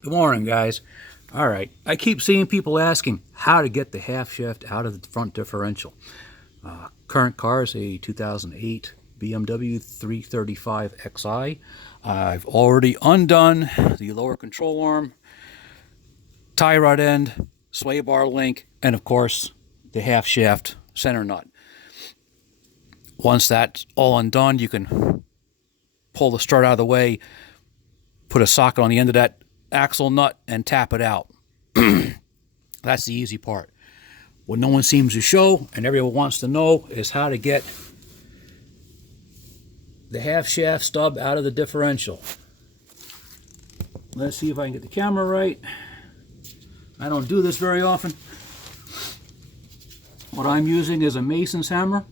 Good morning, guys. All right, I keep seeing people asking how to get the half shaft out of the front differential. Current car is a 2008 BMW 335 Xi. I've already undone the lower control arm, tie rod end, sway bar link, and of course the half shaft center nut. Once that's all undone, you can pull the strut out of the way, put a socket on the end of that axle nut, and tap it out. That's the easy part. What no one seems to show and everyone wants to know is how to get the half shaft stub out of the differential. Let's see if I can get the camera right. I don't do this very often. What I'm using is a mason's hammer.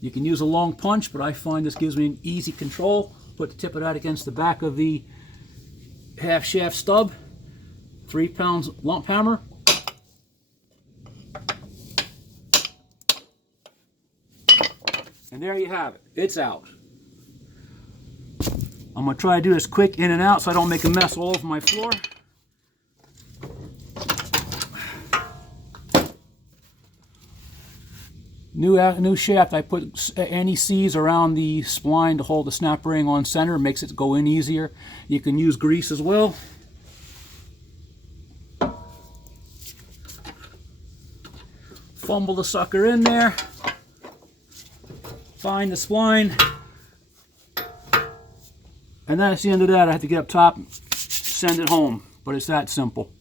You can use a long punch, but I find this gives me an easy control. Put the tip of that against the back of the half shaft stub. 3 pounds lump hammer. And there you have it. It's out. I'm going to try to do this quick in and out so I don't make a mess all over my floor. New shaft, I put anti-seize around the spline to hold the snap ring on center. Makes it go in easier. You can use grease as well. Fumble the sucker in there. Find the spline. And then at the end of that, I have to get up top and send it home. But it's that simple.